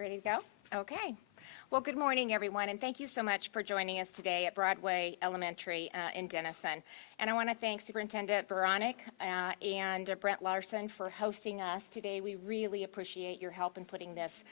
Ready to go? Okay. Well, good morning, everyone, and thank you so much for joining us today at Broadway Elementary in Denison. And I want to thank Superintendent Veronica and Brent Larson for hosting us today. We really appreciate your help in putting this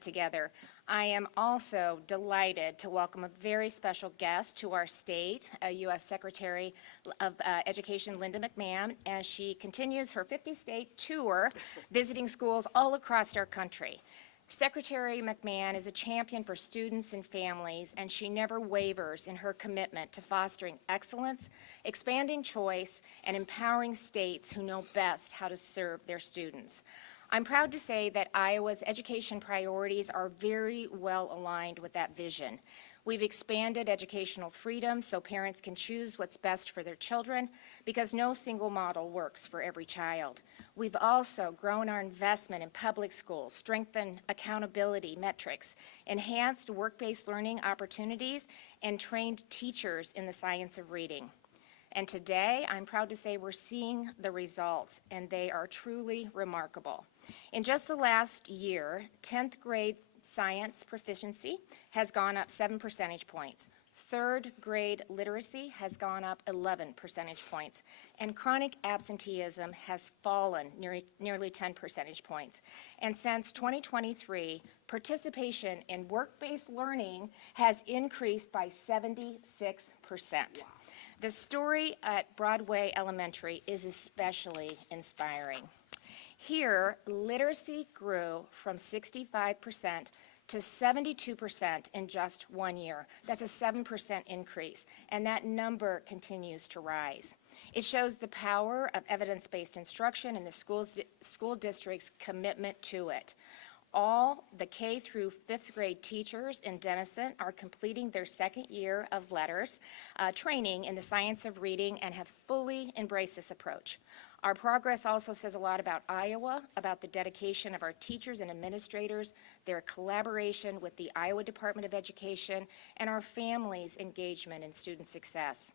together. I am also delighted to welcome a very special guest to our state, U.S. Secretary of Education, Linda McMahon, as she continues her 50-state tour, visiting schools all across our country. Secretary McMahon is a champion for students and families, and she never wavers in her commitment to fostering excellence, expanding choice, and empowering states who know best how to serve their students. I'm proud to say that Iowa's education priorities are very well aligned with that vision. We've expanded educational freedom so parents can choose what's best for their children because no single model works for every child. We've also grown our investment in public schools, strengthened accountability metrics, enhanced work-based learning opportunities, and trained teachers in the science of reading. And today, I'm proud to say we're seeing the results, and they are truly remarkable. In just the last year, 10th grade science proficiency has gone up 7 percentage points. Third grade literacy has gone up 11 percentage points, and chronic absenteeism has fallen nearly 10 percentage points. And since 2023, participation in work-based learning has increased by 76%. The story at Broadway Elementary is especially inspiring. Here, literacy grew from 65% to 72% in just 1 year. That's a 7% increase, and that number continues to rise. It shows the power of evidence-based instruction and the school district's commitment to it. All the K through 5th grade teachers in Denison are completing their second year of letters training in the science of reading and have fully embraced this approach. Our progress also says a lot about Iowa, about the dedication of our teachers and administrators, their collaboration with the Iowa Department of Education, and our families' engagement in student success.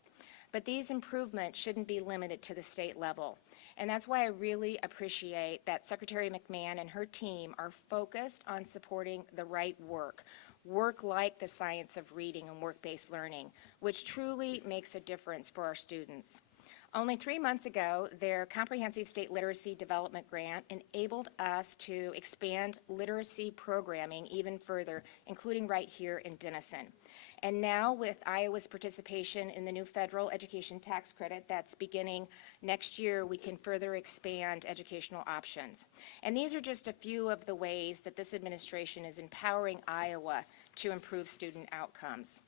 But these improvements shouldn't be limited to the state level. And that's why I really appreciate that Secretary McMahon and her team are focused on supporting the right work like the science of reading and work-based learning, which truly makes a difference for our students. Only 3 months ago, their Comprehensive State Literacy Development Grant enabled us to expand literacy programming even further, including right here in Denison. And now with Iowa's participation in the new federal education tax credit that's beginning next year, we can further expand educational options. And these are just a few of the ways that this administration is empowering Iowa to improve student outcomes.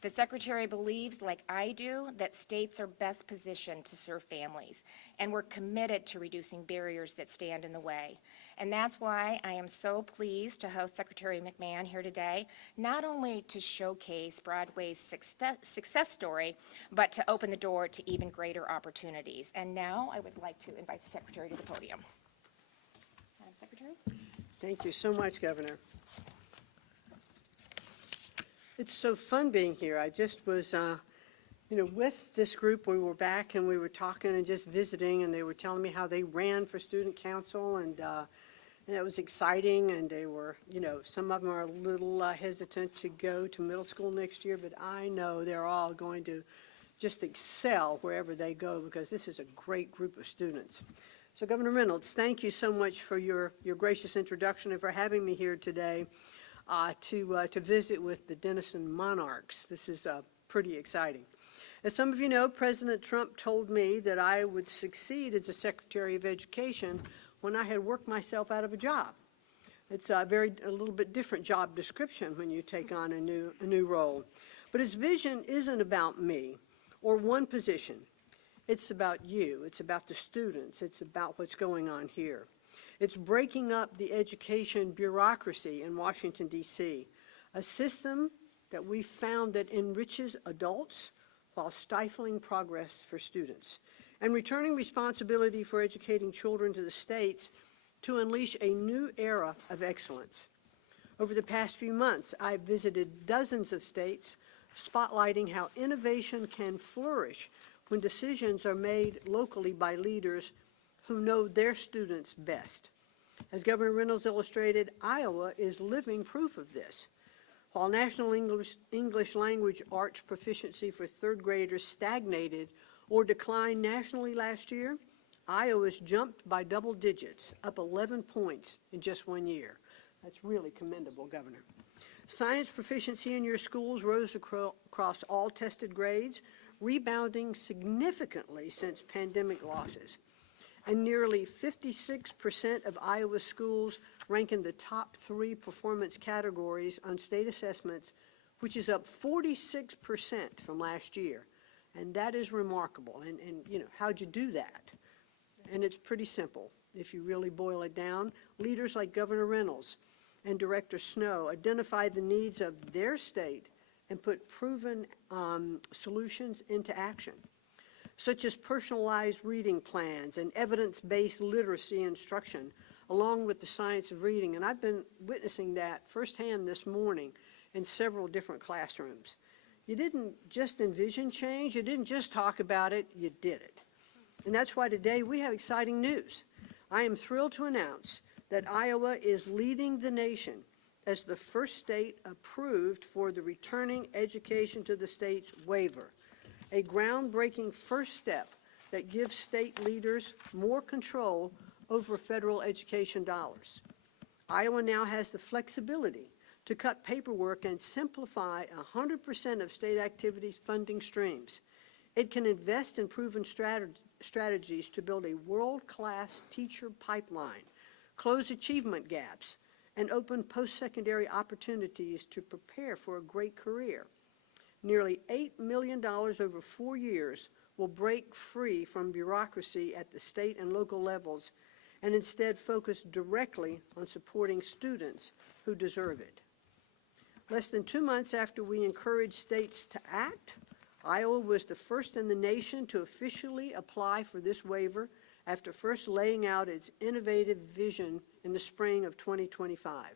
The Secretary believes, like I do, that states are best positioned to serve families, and we're committed to reducing barriers that stand in the way. And that's why I am so pleased to host Secretary McMahon here today, not only to showcase Broadway's success story, but to open the door to even greater opportunities. And now I would like to invite the Secretary to the podium. Madam Secretary. Thank you so much, Governor. It's so fun being here. I just was, with this group, we were back and we were talking and just visiting, and they were telling me how they ran for student council, and it was exciting, and they were, some of them are a little hesitant to go to middle school next year, but I know they're all going to just excel wherever they go because this is a great group of students. So Governor Reynolds, thank you so much for your gracious introduction and for having me here today. To visit with the Denison Monarchs. This is pretty exciting. As some of you know, President Trump told me that I would succeed as the Secretary of Education when I had worked myself out of a job. It's a little bit different job description when you take on a new role. But his vision isn't about me or one position. It's about you. It's about the students. It's about what's going on here. It's breaking up the education bureaucracy in Washington, D.C., a system that we found that enriches adults while stifling progress for students, and returning responsibility for educating children to the states to unleash a new era of excellence. Over the past few months, I've visited dozens of states, spotlighting how innovation can flourish when decisions are made locally by leaders who know their students best. As Governor Reynolds illustrated, Iowa is living proof of this. While National English Language Arts proficiency for third graders stagnated or declined nationally last year, Iowa's jumped by double digits, up 11 points in just 1 year. That's really commendable, Governor. Science proficiency in your schools rose across all tested grades, rebounding significantly since pandemic losses. And nearly 56% of Iowa schools rank in the top 3 performance categories on state assessments, which is up 46% from last year. And that is remarkable. And you know, how'd you do that? And it's pretty simple. If you really boil it down, leaders like Governor Reynolds and Director Snow identified the needs of their state and put proven solutions into action, such as personalized reading plans and evidence-based literacy instruction, along with the science of reading. And I've been witnessing that firsthand this morning in several different classrooms. You didn't just envision change, you didn't just talk about it, you did it. And that's why today we have exciting news. I am thrilled to announce that Iowa is leading the nation as the first state approved for the Returning Education to the States waiver, a groundbreaking first step that gives state leaders more control over federal education dollars. Iowa now has the flexibility to cut paperwork and simplify 100% of state activities funding streams. It can invest in proven strategies to build a world-class teacher pipeline, close achievement gaps, and open post-secondary opportunities to prepare for a great career. Nearly $8 million over 4 years will break free from bureaucracy at the state and local levels and instead focus directly on supporting students who deserve it. Less than 2 months after we encouraged states to act, Iowa was the first in the nation to officially apply for this waiver after first laying out its innovative vision in the spring of 2025.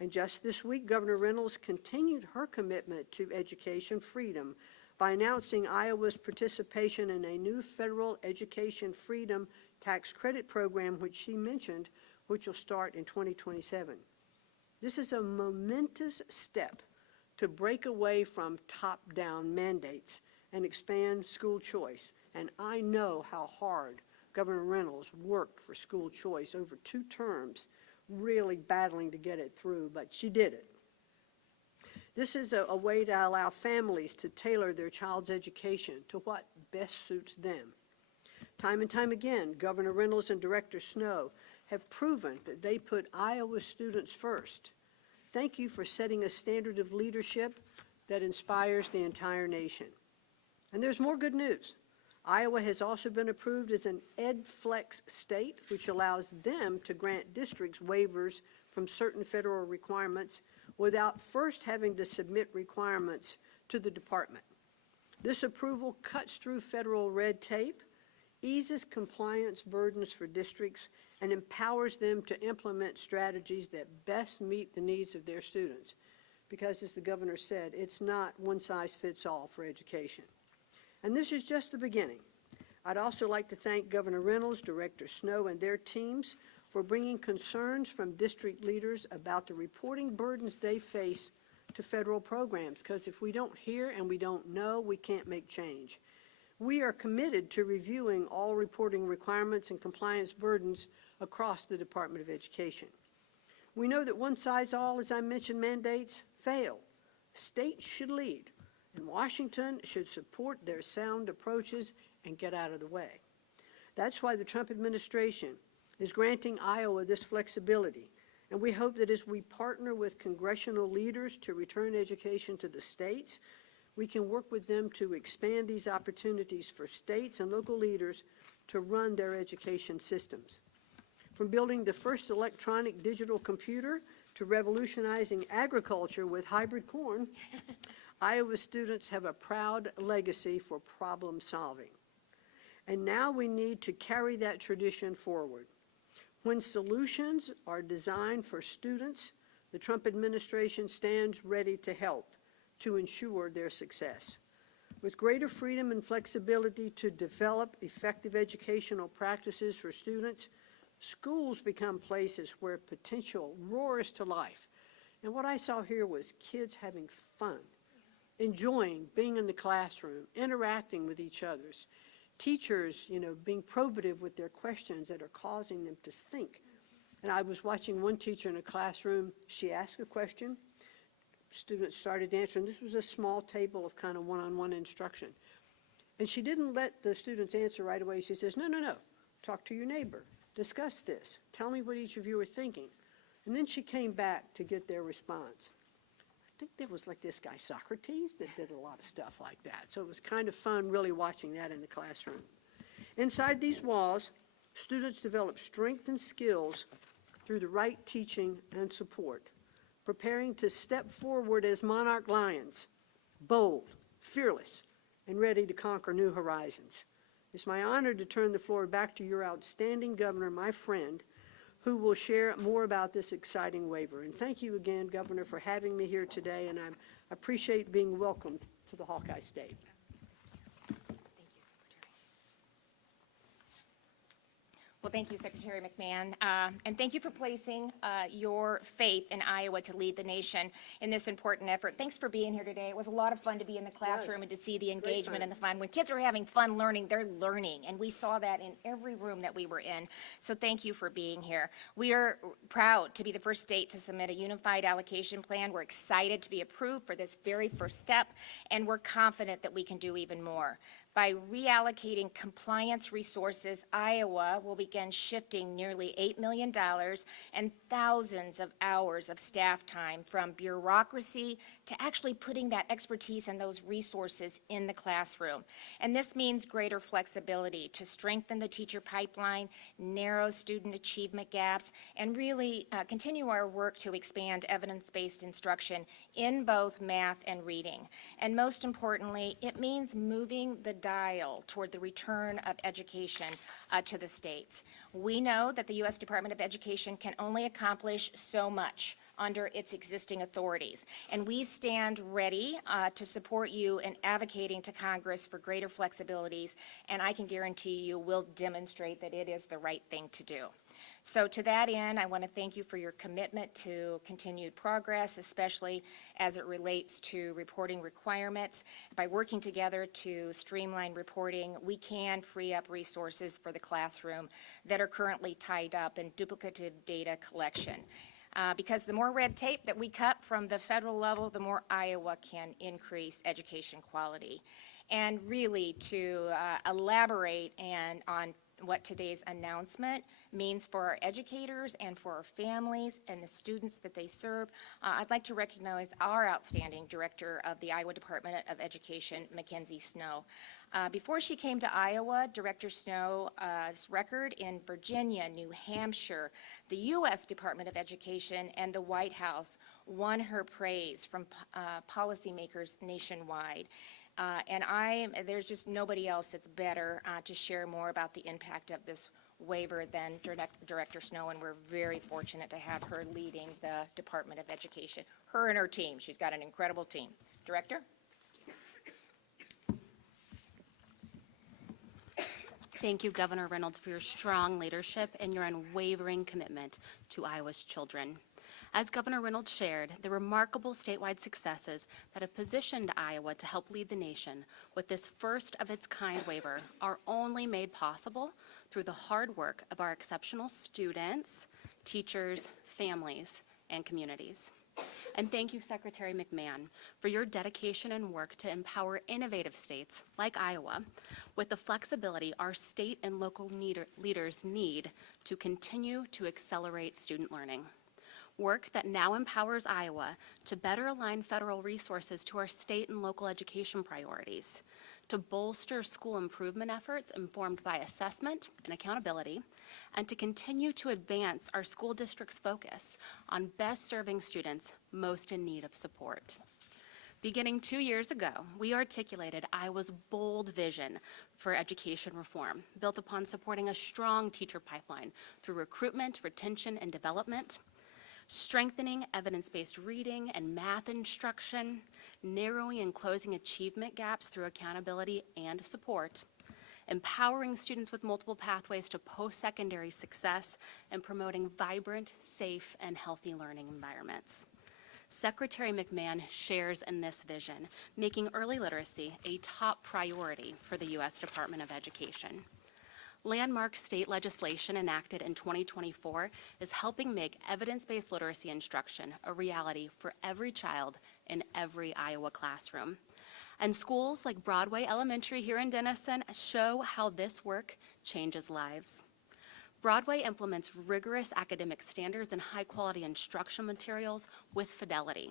And just this week, Governor Reynolds continued her commitment to education freedom by announcing Iowa's participation in a new federal education freedom tax credit program, which she mentioned, which will start in 2027. This is a momentous step to break away from top-down mandates and expand school choice. And I know how hard Governor Reynolds worked for school choice over 2 terms, really battling to get it through, but she did it. This is a way to allow families to tailor their child's education to what best suits them. Time and time again, Governor Reynolds and Director Snow have proven that they put Iowa students first. Thank you for setting a standard of leadership that inspires the entire nation. And there's more good news. Iowa has also been approved as an EdFlex state, which allows them to grant districts waivers from certain federal requirements without first having to submit requirements to the department. This approval cuts through federal red tape, eases compliance burdens for districts, and empowers them to implement strategies that best meet the needs of their students. Because, as the governor said, it's not one size fits all for education. And this is just the beginning. I'd also like to thank Governor Reynolds, Director Snow, and their teams for bringing concerns from district leaders about the reporting burdens they face to federal programs, because if we don't hear and we don't know, we can't make change. We are committed to reviewing all reporting requirements and compliance burdens across the Department of Education. We know that one-size-all, as I mentioned, mandates fail. States should lead, and Washington should support their sound approaches and get out of the way. That's why the Trump administration is granting Iowa this flexibility, and we hope that as we partner with congressional leaders to return education to the states, we can work with them to expand these opportunities for states and local leaders to run their education systems. From building the first electronic digital computer to revolutionizing agriculture with hybrid corn, Iowa students have a proud legacy for problem solving. And now we need to carry that tradition forward. When solutions are designed for students, the Trump administration stands ready to help to ensure their success. With greater freedom and flexibility to develop effective educational practices for students, schools become places where potential roars to life. And what I saw here was kids having fun, enjoying being in the classroom, interacting with each other, teachers, being probative with their questions that are causing them to think. And I was watching one teacher in a classroom. She asked a question. Students started answering. This was a small table of kind of one-on-one instruction. And she didn't let the students answer right away. She says, no, talk to your neighbor. Discuss this. Tell me what each of you are thinking. And then she came back to get their response. I think there was like this guy Socrates that did a lot of stuff like that. So it was kind of fun really watching that in the classroom. Inside these walls, students develop strength and skills through the right teaching and support, preparing to step forward as monarch lions, bold, fearless, and ready to conquer new horizons. It's my honor to turn the floor back to your outstanding governor, my friend, who will share more about this exciting waiver. And thank you again, Governor, for having me here today, and I appreciate being welcomed to the Hawkeye State. Well, thank you, Secretary McMahon, and thank you for placing your faith in Iowa to lead the nation in this important effort. Thanks for being here today. It was a lot of fun to be in the classroom and to see the engagement and the fun. When kids are having fun learning, they're learning, and we saw that in every room that we were in. So thank you for being here. We are proud to be the first state to submit a unified allocation plan. We're excited to be approved for this very first step, and we're confident that we can do even more. By reallocating compliance resources, Iowa will begin shifting nearly $8 million and thousands of hours of staff time from bureaucracy to actually putting that expertise and those resources in the classroom. And this means greater flexibility to strengthen the teacher pipeline, narrow student achievement gaps, and really continue our work to expand evidence-based instruction in both math and reading. And most importantly, it means moving the dial toward the return of education to the states. We know that the U.S. Department of Education can only accomplish so much under its existing authorities, and we stand ready to support you in advocating to Congress for greater flexibilities, and I can guarantee you we'll demonstrate that it is the right thing to do. So to that end, I want to thank you for your commitment to continued progress, especially as it relates to reporting requirements. By working together to streamline reporting, we can free up resources for the classroom that are currently tied up in duplicative data collection. Because the more red tape that we cut from the federal level, the more Iowa can increase education quality. And really to elaborate on what today's announcement means for our educators and for our families and the students that they serve, I'd like to recognize our outstanding Director of the Iowa Department of Education, Mackenzie Snow. Before she came to Iowa, Director Snow's record in Virginia, New Hampshire, the U.S. Department of Education, and the White House won her praise from policymakers nationwide. And there's just nobody else that's better to share more about the impact of this waiver than Director Snow, and we're very fortunate to have her leading the Department of Education. Her and her team. She's got an incredible team. Director? Thank you, Governor Reynolds, for your strong leadership and your unwavering commitment to Iowa's children. As Governor Reynolds shared, the remarkable statewide successes that have positioned Iowa to help lead the nation with this first-of-its-kind waiver are only made possible through the hard work of our exceptional students, teachers, families, and communities. And thank you, Secretary McMahon, for your dedication and work to empower innovative states like Iowa with the flexibility our state and local leaders need to continue to accelerate student learning. Work that now empowers Iowa to better align federal resources to our state and local education priorities, to bolster school improvement efforts informed by assessment and accountability, and to continue to advance our school district's focus on best serving students most in need of support. Beginning 2 years ago, we articulated Iowa's bold vision for education reform, built upon supporting a strong teacher pipeline through recruitment, retention, and development, strengthening evidence-based reading and math instruction, narrowing and closing achievement gaps through accountability and support, empowering students with multiple pathways to post-secondary success, and promoting vibrant, safe, and healthy learning environments. Secretary McMahon shares in this vision, making early literacy a top priority for the U.S. Department of Education. Landmark state legislation enacted in 2024 is helping make evidence-based literacy instruction a reality for every child in every Iowa classroom. And schools like Broadway Elementary here in Denison show how this work changes lives. Broadway implements rigorous academic standards and high-quality instructional materials with fidelity.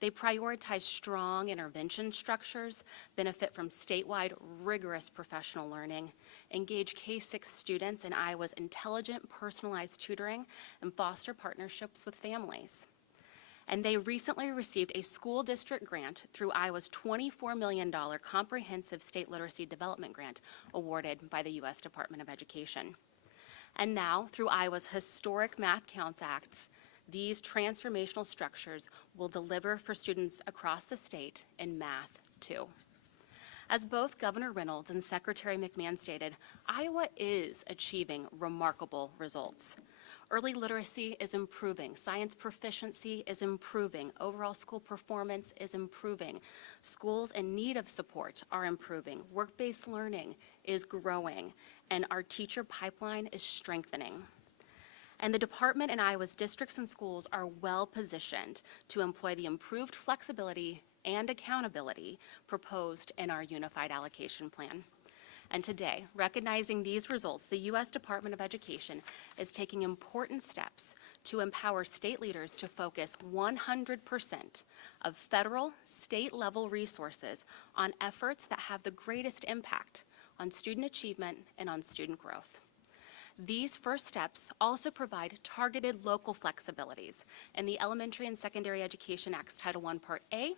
They prioritize strong intervention structures, benefit from statewide rigorous professional learning, engage K-6 students in Iowa's intelligent, personalized tutoring, and foster partnerships with families. And they recently received a school district grant through Iowa's $24 million Comprehensive State Literacy Development Grant awarded by the U.S. Department of Education. And now, through Iowa's historic Math Counts Acts, these transformational structures will deliver for students across the state in math, too. As both Governor Reynolds and Secretary McMahon stated, Iowa is achieving remarkable results. Early literacy is improving, science proficiency is improving, overall school performance is improving, schools in need of support are improving, work-based learning is growing, and our teacher pipeline is strengthening. And the department and Iowa's districts and schools are well positioned to employ the improved flexibility and accountability proposed in our Unified Allocation Plan. And today, recognizing these results, the U.S. Department of Education is taking important steps to empower state leaders to focus 100% of federal, state-level resources on efforts that have the greatest impact on student achievement and on student growth. These first steps also provide targeted local flexibilities in the Elementary and Secondary Education Act's Title I Part A,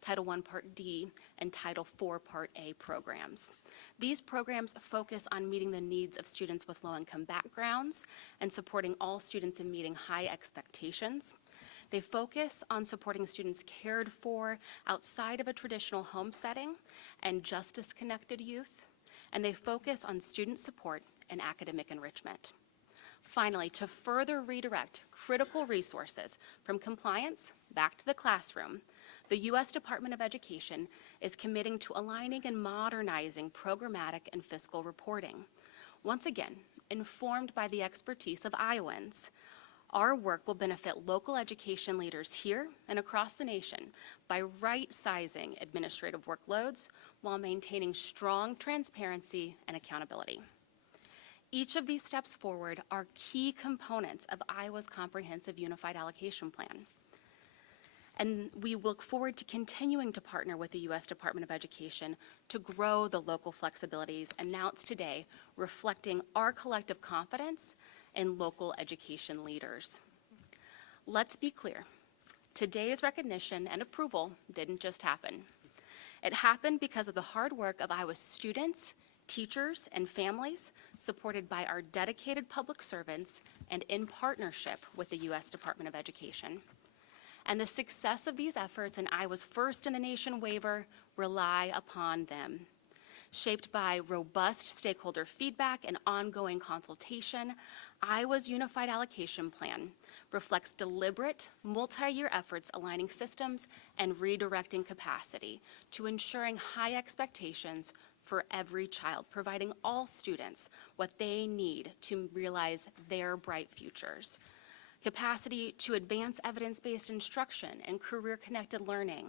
Title I Part D, and Title IV Part A programs. These programs focus on meeting the needs of students with low-income backgrounds and supporting all students in meeting high expectations. They focus on supporting students cared for outside of a traditional home setting and justice-connected youth, and they focus on student support and academic enrichment. Finally, to further redirect critical resources from compliance back to the classroom, the U.S. Department of Education is committing to aligning and modernizing programmatic and fiscal reporting. Once again, informed by the expertise of Iowans, our work will benefit local education leaders here and across the nation by right-sizing administrative workloads while maintaining strong transparency and accountability. Each of these steps forward are key components of Iowa's Comprehensive Unified Allocation Plan. And we look forward to continuing to partner with the U.S. Department of Education to grow the local flexibilities announced today, reflecting our collective confidence in local education leaders. Let's be clear, today's recognition and approval didn't just happen. It happened because of the hard work of Iowa's students, teachers, and families, supported by our dedicated public servants and in partnership with the U.S. Department of Education. And the success of these efforts and Iowa's first in the nation waiver rely upon them. Shaped by robust stakeholder feedback and ongoing consultation, Iowa's Unified Allocation Plan reflects deliberate, multi-year efforts aligning systems and redirecting capacity to ensuring high expectations for every child, providing all students what they need to realize their bright futures. Capacity to advance evidence-based instruction and career-connected learning,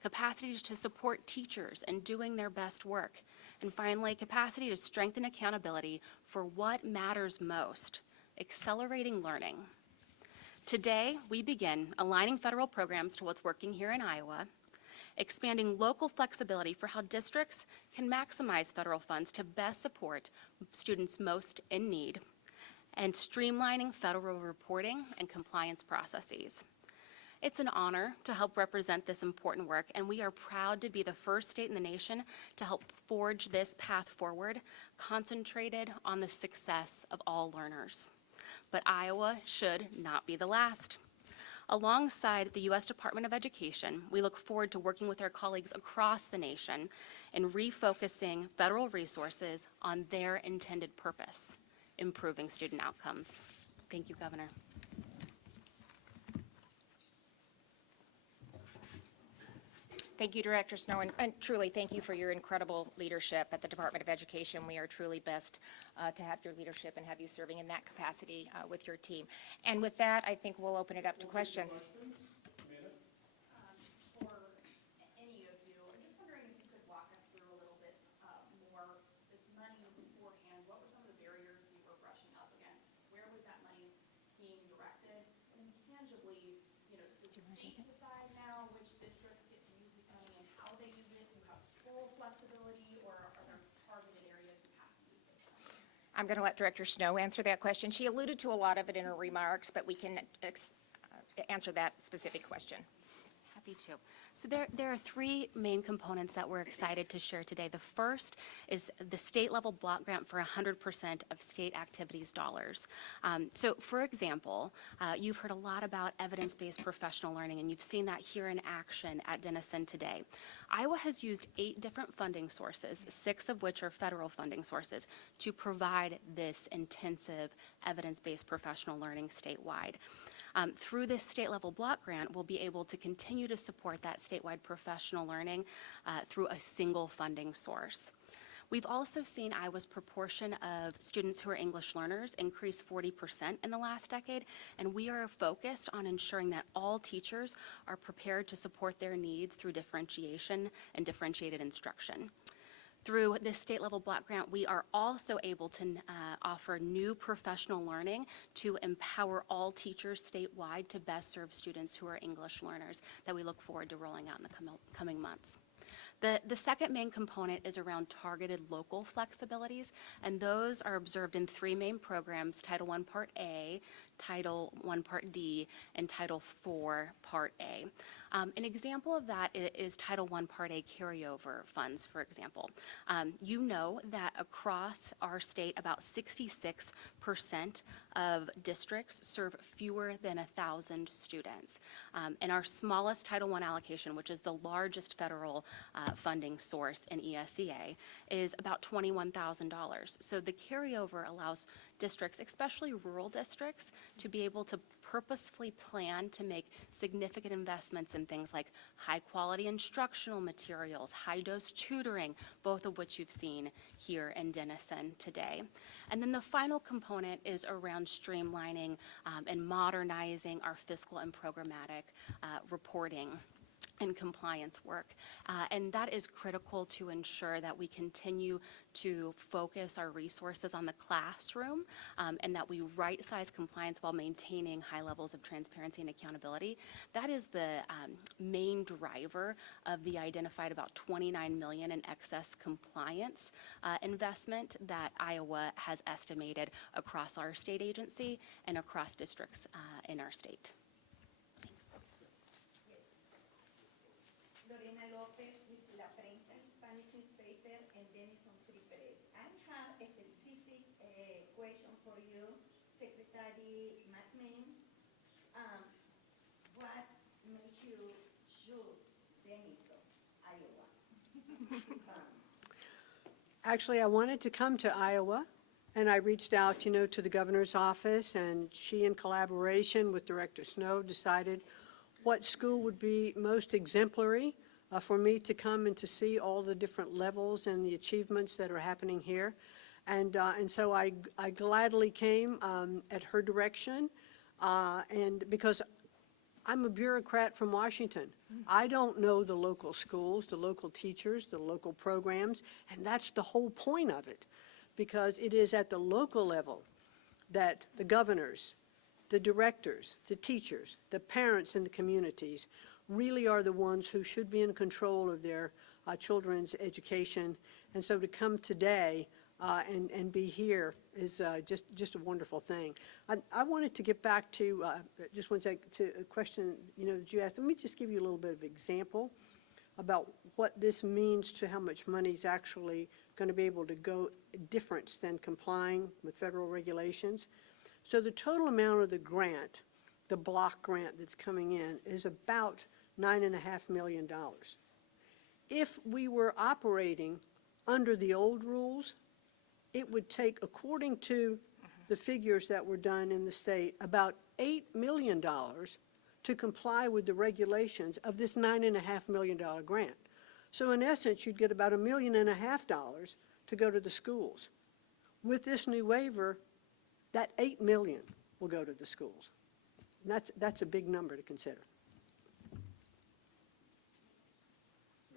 capacity to support teachers in doing their best work, and finally, capacity to strengthen accountability for what matters most, accelerating learning. Today, we begin aligning federal programs to what's working here in Iowa, expanding local flexibility for how districts can maximize federal funds to best support students most in need, and streamlining federal reporting and compliance processes. It's an honor to help represent this important work, and we are proud to be the first state in the nation to help forge this path forward, concentrated on the success of all learners. But Iowa should not be the last. Alongside the U.S. Department of Education, we look forward to working with our colleagues across the nation and refocusing federal resources on their intended purpose, improving student outcomes. Thank you, Governor. Thank you, Director Snow, and truly thank you for your incredible leadership at the Department of Education. We are truly blessed to have your leadership and have you serving in that capacity with your team. And with that, I think we'll open it up to questions. For any of you, I'm just wondering if you could walk us through a little bit more this money beforehand. What were some of the barriers you were brushing up against? Where was that money being directed? And tangibly, does the state decide now which districts get to use this money and how they use it? Do you have full flexibility, or are there targeted areas you have to use this money? I'm going to let Director Snow answer that question. She alluded to a lot of it in her remarks, but we can answer that specific question. Happy to. So there are three main components that we're excited to share today. The first is the state-level block grant for 100% of state activities dollars. So for example, you've heard a lot about evidence-based professional learning, and you've seen that here in action at Denison today. Iowa has used 8 different funding sources, 6 of which are federal funding sources, to provide this intensive evidence-based professional learning statewide. Through this state-level block grant, we'll be able to continue to support that statewide professional learning through a single funding source. We've also seen Iowa's proportion of students who are English learners increase 40% in the last decade, and we are focused on ensuring that all teachers are prepared to support their needs through differentiation and differentiated instruction. Through this state-level block grant, we are also able to offer new professional learning to empower all teachers statewide to best serve students who are English learners that we look forward to rolling out in the coming months. The second main component is around targeted local flexibilities, and those are observed in 3 main programs: Title I Part A, Title I Part D, and Title IV Part A. An example of that is Title I Part A carryover funds, for example. You know that across our state, about 66% of districts serve fewer than 1,000 students. And our smallest Title I allocation, which is the largest federal funding source in ESEA, is about $21,000. So the carryover allows districts, especially rural districts, to be able to purposefully plan to make significant investments in things like high-quality instructional materials, high-dose tutoring, both of which you've seen here in Denison today. And then the final component is around streamlining and modernizing our fiscal and programmatic reporting and compliance work. And that is critical to ensure that we continue to focus our resources on the classroom and that we right-size compliance while maintaining high levels of transparency and accountability. That is the main driver of the identified about $29 million in excess compliance investment that Iowa has estimated across our state agency and across districts in our state. Lorena Lopez with La Prensa Hispanic newspaper and Denison Free Press. I have a specific question for you, Secretary McMahon. What makes you choose Denison, Iowa? Actually, I wanted to come to Iowa, and I reached out, to the governor's office, and she, in collaboration with Director Snow, decided what school would be most exemplary for me to come and to see all the different levels and the achievements that are happening here. And so I gladly came at her direction, and because I'm a bureaucrat from Washington. I don't know the local schools, the local teachers, the local programs, and that's the whole point of it, because it is at the local level that the governors, the directors, the teachers, the parents in the communities really are the ones who should be in control of their children's education. And so to come today and be here is just a wonderful thing. I wanted to get back to, just one sec, to a question that you asked. Let me just give you a little bit of example about what this means to how much money is actually going to be able to go different than complying with federal regulations. So the total amount of the grant, the block grant that's coming in, is about $9.5 million. if we were operating under the old rules, it would take, according to the figures that were done in the state, about $8 million to comply with the regulations of this $9.5 million grant. So in essence, you'd get about $1.5 million to go to the schools. With this new waiver, that $8 million will go to the schools. And that's a big number to consider. So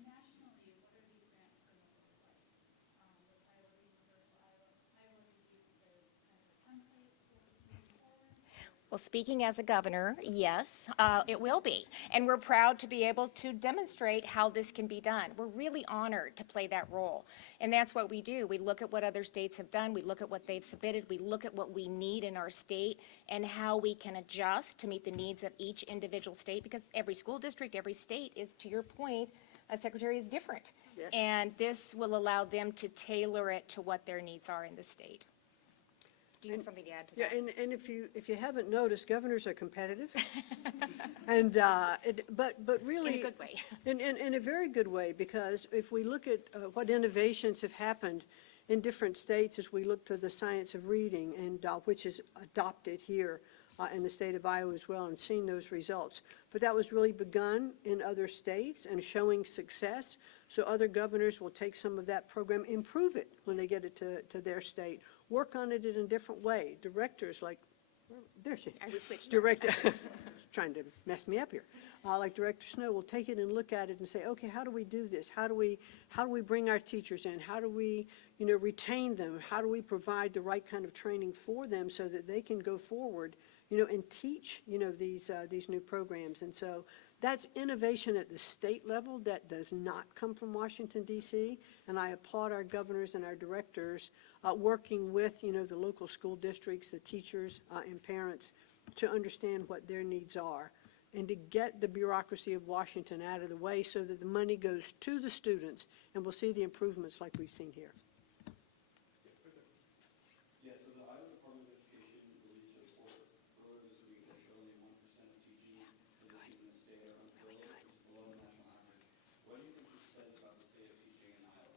nationally, what are these grants going to look like? With Iowa Universal, Iowa being used as kind of a template for moving forward? Well, speaking as a governor, yes, it will be. And we're proud to be able to demonstrate how this can be done. We're really honored to play that role. And that's what we do. We look at what other states have done. We look at what they've submitted. We look at what we need in our state and how we can adjust to meet the needs of each individual state, because every school district, every state is, to your point, Secretary, is different. Yes. And this will allow them to tailor it to what their needs are in the state. Do you have something to add to that? Yeah, and if you haven't noticed, governors are competitive. And, but really. In a good way. In a very good way, because if we look at what innovations have happened in different states, as we look to the science of reading, and which is adopted here in the state of Iowa as well, and seen those results. But that was really begun in other states and showing success. So other governors will take some of that program, improve it when they get it to their state, work on it in a different way. Directors like, there she We switched. Director, trying to mess me up here. Like Director Snow will take it and look at it and say, okay, how do we do this? How do we bring our teachers in? How do we, retain them? How do we provide the right kind of training for them so that they can go forward, and teach, these new programs? And so that's innovation at the state level that does not come from Washington, D.C. And I applaud our governors and our directors working with, the local school districts, the teachers, and parents to understand what their needs are and to get the bureaucracy of Washington out of the way so that the money goes to the students and we'll see the improvements like we've seen here. Yeah, so the Iowa Department of Education released a report earlier this week that showed only 1% of teaching positions in the state are unfilled, which is below the national average. What do you think this says about the state of teaching in Iowa?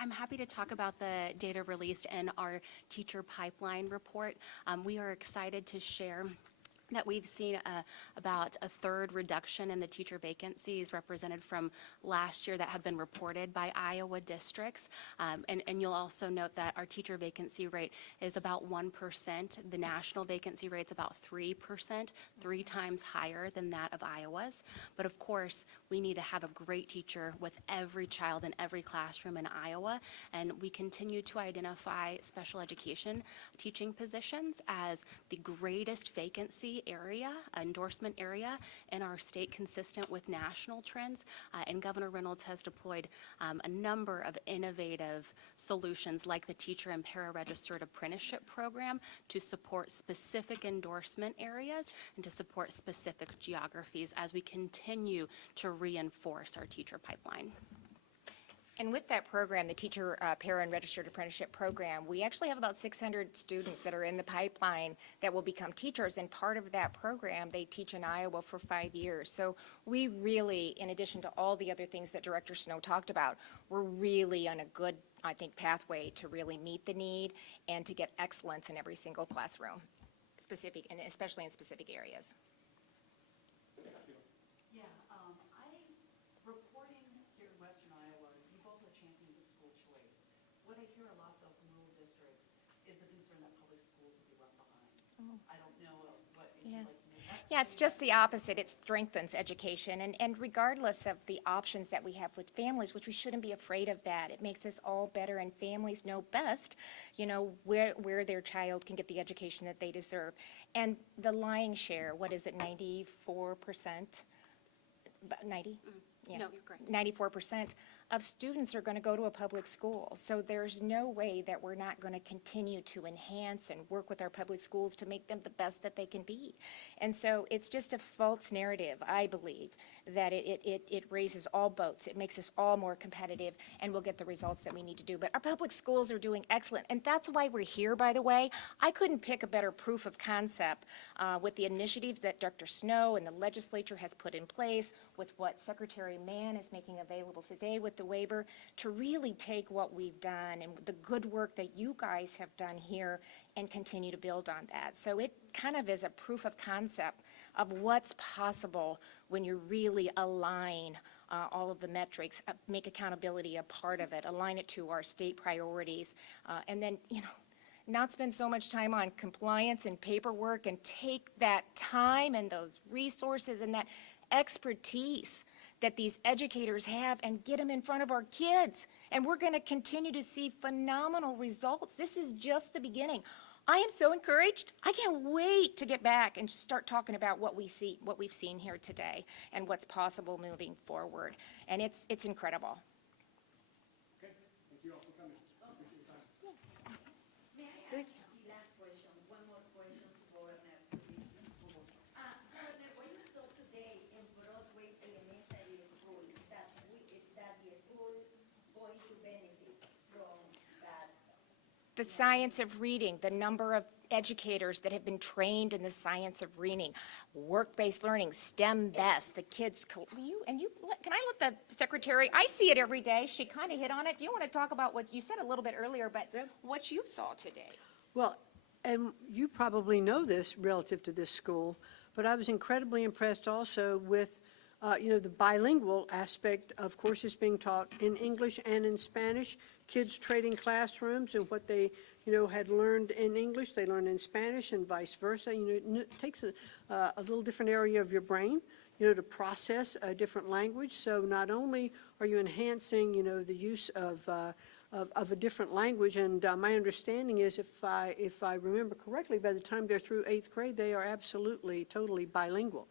I'm happy to talk about the data released in our teacher pipeline report. We are excited to share that we've seen about a third reduction in the teacher vacancies represented from last year that have been reported by Iowa districts. And you'll also note that our teacher vacancy rate is about 1%. The national vacancy rate's about 3%, 3 times higher than that of Iowa's. But of course, we need to have a great teacher with every child in every classroom in Iowa. And we continue to identify special education teaching positions as the greatest vacancy area, endorsement area in our state, consistent with national trends. And Governor Reynolds has deployed a number of innovative solutions like the teacher and para-registered apprenticeship program to support specific endorsement areas and to support specific geographies as we continue to reinforce our teacher pipeline. And with that program, the teacher para and registered apprenticeship program, we actually have about 600 students that are in the pipeline that will become teachers. And part of that program, they teach in Iowa for 5 years. So we really, in addition to all the other things that Director Snow talked about, we're really on a good, I think, pathway to really meet the need and to get excellence in every single classroom, and especially in specific areas. Yeah, reporting here in Western Iowa, you both are champions of school choice. What I hear a lot, though, from rural districts is the concern that public schools will be left behind. I don't know what you'd Yeah. like to make. That's Yeah, it's just the opposite. It strengthens education. And regardless of the options that we have with families, which we shouldn't be afraid of that, it makes us all better, and families know best, where their child can get the education that they deserve. And the lion's share, what is it, 94%? 90? Yeah. No, you're correct. 94% of students are going to go to a public school. So there's no way that we're not going to continue to enhance and work with our public schools to make them the best that they can be. And so it's just a false narrative, I believe, that it raises all boats. It makes us all more competitive, and we'll get the results that we need to do. But our public schools are doing excellent, and that's why we're here, by the way. I couldn't pick a better proof of concept with the initiatives that Dr. Snow and the legislature has put in place, with what Secretary Mann is making available today with the waiver, to really take what we've done and the good work that you guys have done here and continue to build on that. So it kind of is a proof of concept of what's possible when you really align all of the metrics, make accountability a part of it, align it to our state priorities, and then, not spend so much time on compliance and paperwork, and take that time and those resources and that expertise that these educators have and get them in front of our kids. And we're going to continue to see phenomenal results. This is just the beginning. I am so encouraged. I can't wait to get back and start talking about what we've seen here today and what's possible moving forward. And it's incredible. Okay, thank you all for coming. Appreciate your time. May I ask the last question, one more question to Governor, please? Governor, what you saw today in Broadway Elementary School, that the school is going to benefit from that? The science of reading, the number of educators that have been trained in the science of reading, work-based learning, STEM best, the kids, can I let the secretary, I see it every day, she kind of hit on it. Do you want to talk about what you said a little bit earlier, but what you saw today? Well, and you probably know this relative to this school, but I was incredibly impressed also with, the bilingual aspect of courses being taught in English and in Spanish. Kids trading classrooms, and what they, had learned in English, they learn in Spanish, and vice versa. It takes a little different area of your brain, to process a different language. So not only are you enhancing, the use of a different language, and my understanding is, if I remember correctly, by the time they're through 8th grade, they are absolutely, totally bilingual.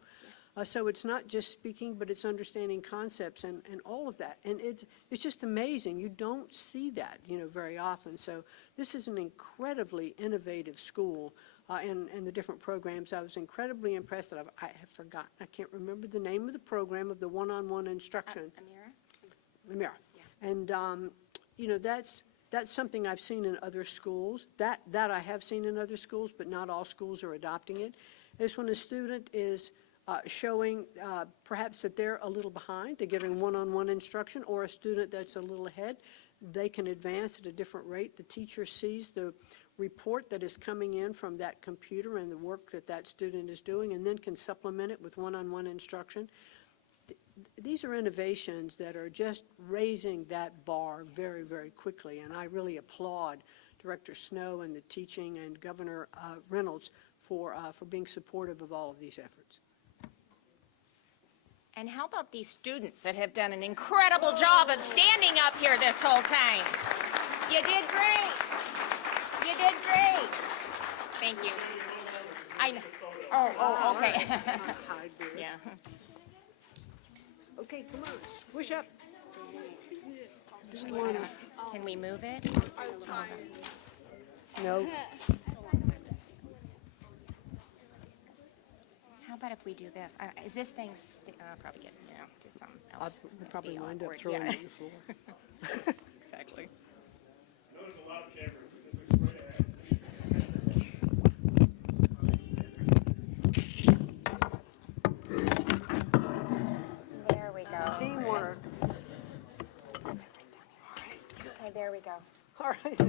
So it's not just speaking, but it's understanding concepts and all of that. And it's just amazing. You don't see that, very often. So this is an incredibly innovative school, and the different programs. I was incredibly impressed that I have forgotten. I can't remember the name of the program of the one-on-one instruction. Amira? And, that's something I've seen in other schools. That I have seen in other schools, but not all schools are adopting it. Is when a student is showing perhaps that they're a little behind, they're getting one-on-one instruction, or a student that's a little ahead, they can advance at a different rate. The teacher sees the report that is coming in from that computer and the work that that student is doing, and then can supplement it with one-on-one instruction. These are innovations that are just raising that bar very, very quickly, and I really applaud Director Snow and the teaching and Governor Reynolds for being supportive of all of these efforts. And how about these students that have done an incredible job of standing up here this whole time? You did great. You did great. Thank you. I know. Oh, okay. Hide this. Yeah. Okay, come on, push up. Can we move it? No. How about if we do this? Is this thing, probably get some else. We'll probably wind up awkward, throwing yeah. it on the floor. Exactly. I know there's a lot of cameras, so this looks great ahead. There we go. Teamwork. Okay, there we go. All right.